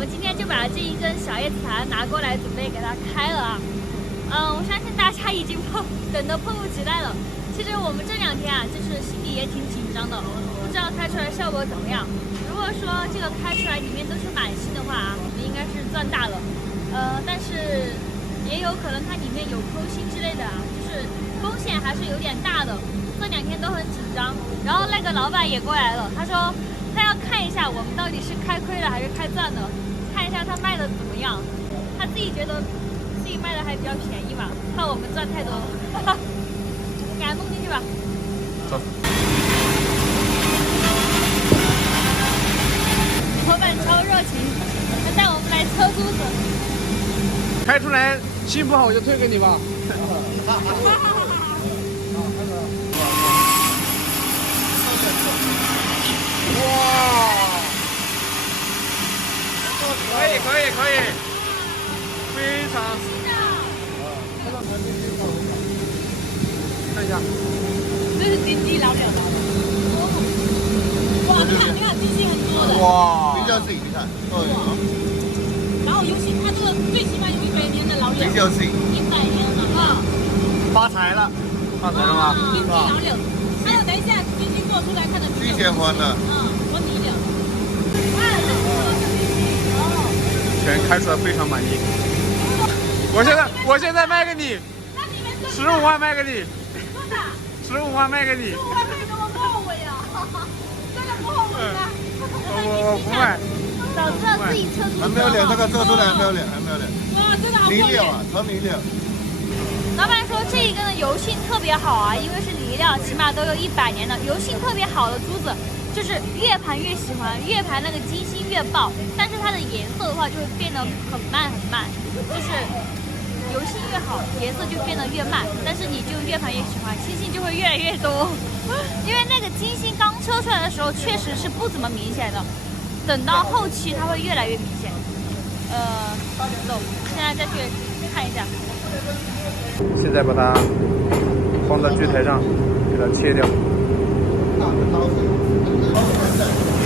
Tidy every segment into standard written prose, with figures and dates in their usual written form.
们今天就把这一根小叶子伞拿过来，准备给它开了啊。我相信大家已经等得迫不及待了。其实我们这2天啊，就是心里也挺紧张的，不知道开出来效果怎么样。如果说这个开出来里面都是满芯的话啊，我们应该是赚大了。但是也有可能它里面有抠芯之类的啊，就是风险还是有点大的。这2天都很紧张。然后那个老板也过来了，他说他要看一下我们到底是开亏了还是开赚了，看一下他卖的怎么样。他自己觉得自己卖的还比较便宜嘛，怕我们赚太多了。给它弄进去吧。走。老板超热情，他带我们来车珠子。开出来芯不好我就退给你吧。哇！可以，非常。看一下，这是金鸡老鸟的。哇，你看金鸡很多的。哇！比较自己看。然后尤其它这个最起码有100年的老鸟。比较自己。100年了啊！发财了吗？金鸡老柳，还有等一下金鸡做出来看的。去结婚了。我米柳。全开出来非常满意。我现在卖给你，15万卖给你，15万卖给你。15万你怎么告我呀？这个不好闻的。我不卖。早知道自己车主。还没有脸，这个做出来还没有脸。哇，真的好米柳啊，纯米柳。老板说这一根的油性特别好啊，因为是泥料，起码都有100年的，油性特别好的珠子，就是越盘越喜欢，越盘那个金星越爆，但是它的颜色的话就会变得很慢，就是油性越好，颜色就变得越慢，但是你就越盘越喜欢，星星就会越来越多。因为那个金星刚车出来的时候确实是不怎么明显的，等到后期它会越来越明显。走，现在再去看一下。现在把它放到锯台上，给它切掉，一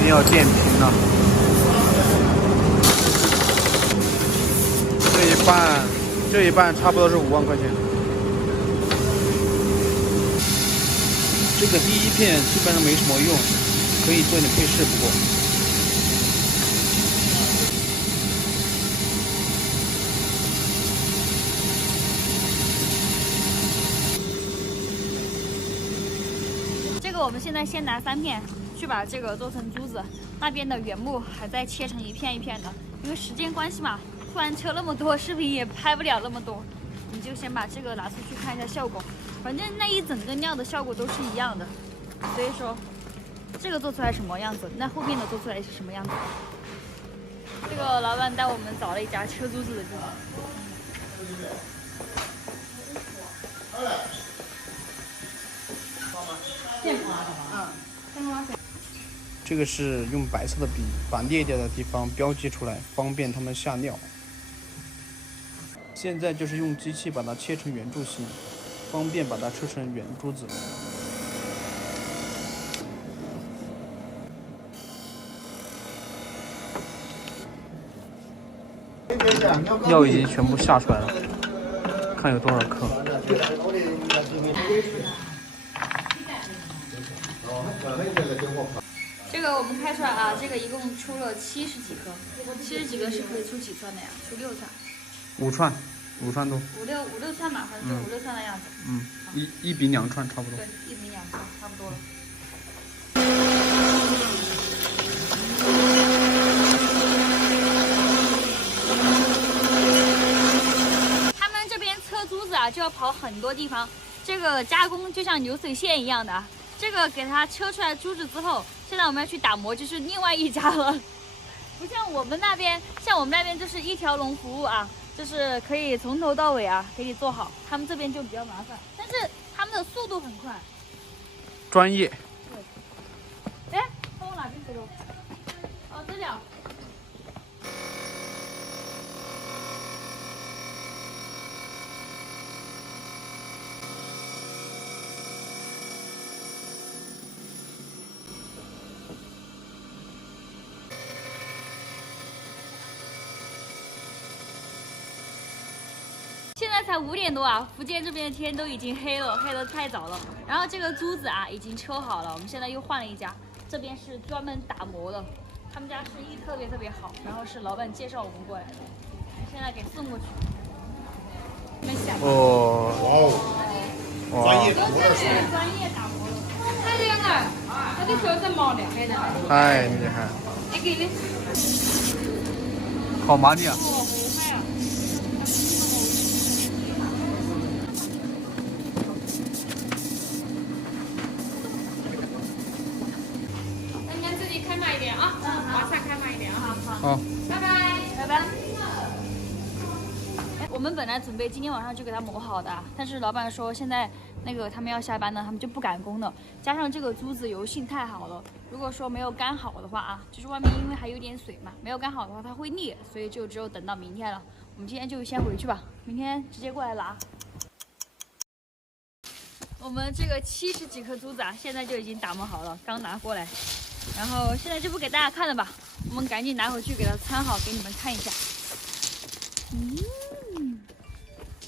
定要电平啊！这一半差不多是5万块钱。这个第一片基本上没什么用，可以做点配饰，不过。我们现在先拿3片去把这个做成珠子，那边的原木还在切成一片一片的，因为时间关系嘛，突然车那么多，视频也拍不了那么多，你就先把这个拿出去看一下效果。反正那一整根料的效果都是一样的，所以说这个做出来什么样子，那后面的做出来是什么样子。这个老板带我们找了一家车珠子的地方。这个是用白色的笔把裂掉的地方标记出来，方便他们下料。现在就是用机器把它切成圆柱形，方便把它车成圆珠子。料已经全部下出来了，看有多少颗。这个我们开出来啊，这个一共出了70几颗，70几个是可以出几串的呀？出6串。5串多。五六串嘛，反正就5、6串的样子。一比2串差不多。对，1比2串差不多了。他们这边车珠子啊，就要跑很多地方，这个加工就像流水线一样的啊。这个给它车出来珠子之后，现在我们要去打磨，就是另外一家了。不像我们那边，就是一条龙服务啊，就是可以从头到尾啊给你做好。他们这边就比较麻烦，但是他们的速度很快，专业。对。哎，放我哪边去了？哦，这里啊。现在才5点多啊，福建这边的天都已经黑了，黑得太早了。然后这个珠子啊已经抽好了，我们现在又换了一家，这边是专门打磨的，他们家生意特别好，然后是老板介绍我们过来的，现在给送过去。没想到哇，专业专业打磨的，他这样啊，他的手是毛的，黑的。太厉害了！你给你。好麻利啊！那你们自己开慢一点啊，往下开慢一点啊。好，拜拜，拜拜。我们本来准备今天晚上就给它磨好的，但是老板说现在那个他们要下班了，他们就不赶工了。加上这个珠子油性太好了，如果说没有干好的话啊，就是外面因为还有点水嘛，没有干好的话它会裂，所以就只有等到明天了。我们今天就先回去吧，明天直接过来拿。我们这个70几颗珠子啊，现在就已经打磨好了，刚拿过来。然后现在就不给大家看了吧，我们赶紧拿回去给它掺好，给你们看一下。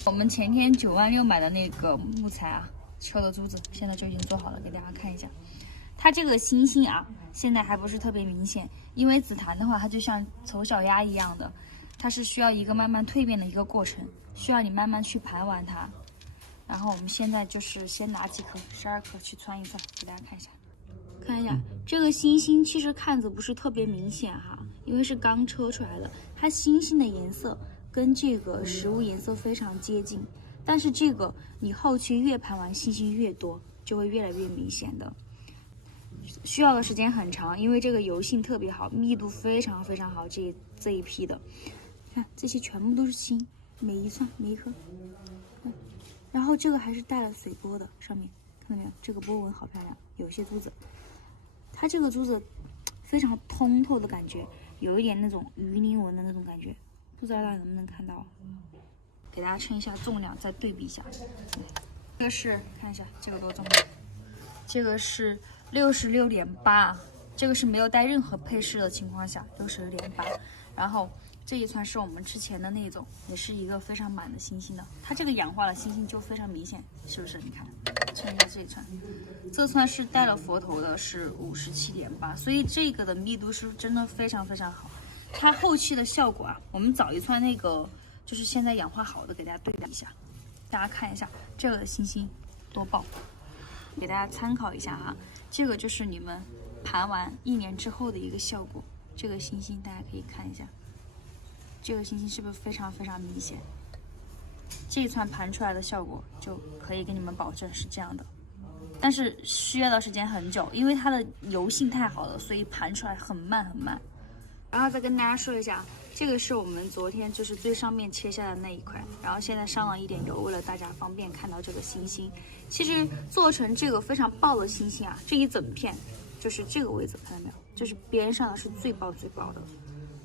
我们前天9万6买的那个木材啊，抽的珠子现在就已经做好了，给大家看一下。它这个星星啊，现在还不是特别明显，因为紫檀的话，它就像丑小鸭一样的，它是需要一个慢慢蜕变的一个过程，需要你慢慢去盘完它。然后我们现在就是先拿几颗，12颗去穿一穿，给大家看一下。看一下这个星星，其实看着不是特别明显哈，因为是刚抽出来的，它星星的颜色跟这个实物颜色非常接近，但是这个你后期越盘完星星越多，就会越来越明显的，需要的时间很长，因为这个油性特别好，密度非常好，这一批的，看这些全部都是星，每一串每一颗，然后这个还是带了水波的，上面看到没有？这个波纹好漂亮，有些珠子，它这个珠子非常通透的感觉，有一点那种鱼鳞纹的那种感觉。不知道大家能不能看到，给大家称一下重量，再对比一下。这个是看一下这个多重，这个是66.8，这个是没有带任何配饰的情况下66.8。然后这一串是我们之前的那种，也是一个非常满的星星的，它这个氧化的星星就非常明显，是不是？你看，称一下这一串，这串是带了佛头的，是57.8，所以这个的密度是真的非常好。它后期的效果啊，我们找一串那个就是现在氧化好的给大家对比一下，大家看一下这个星星多爆，给大家参考一下哈。这个就是你们盘完1年之后的一个效果，这个星星大家可以看一下，这个星星是不是非常明显？这一串盘出来的效果就可以跟你们保证是这样的，但是需要的时间很久，因为它的油性太好了，所以盘出来很慢。然后再跟大家说一下，这个是我们昨天就是最上面切下的那一块，然后现在上了一点油，为了大家方便看到这个星星。其实做成这个非常爆的星星啊，这一整片就是这个位置，看到没有？就是边上的是最爆的，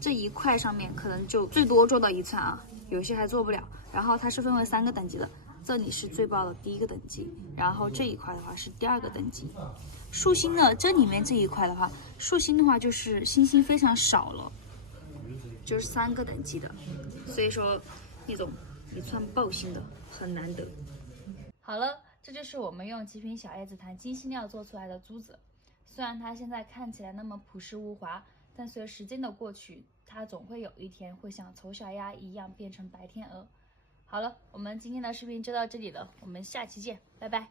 这一块上面可能就最多做到1串啊，有些还做不了。然后它是分为3个等级的，这里是最爆的第1个等级，然后这一块的话是第2个等级。树星呢，这里面这一块的话，树星的话就是星星非常少了，就是3个等级的，所以说那种一串爆星的很难得。好了，这就是我们用极品小叶紫檀精细料做出来的珠子。虽然它现在看起来那么朴实无华，但随时间的过去，它总会有一天会像丑小鸭一样变成白天鹅。好了，我们今天的视频就到这里了，我们下期见，拜拜。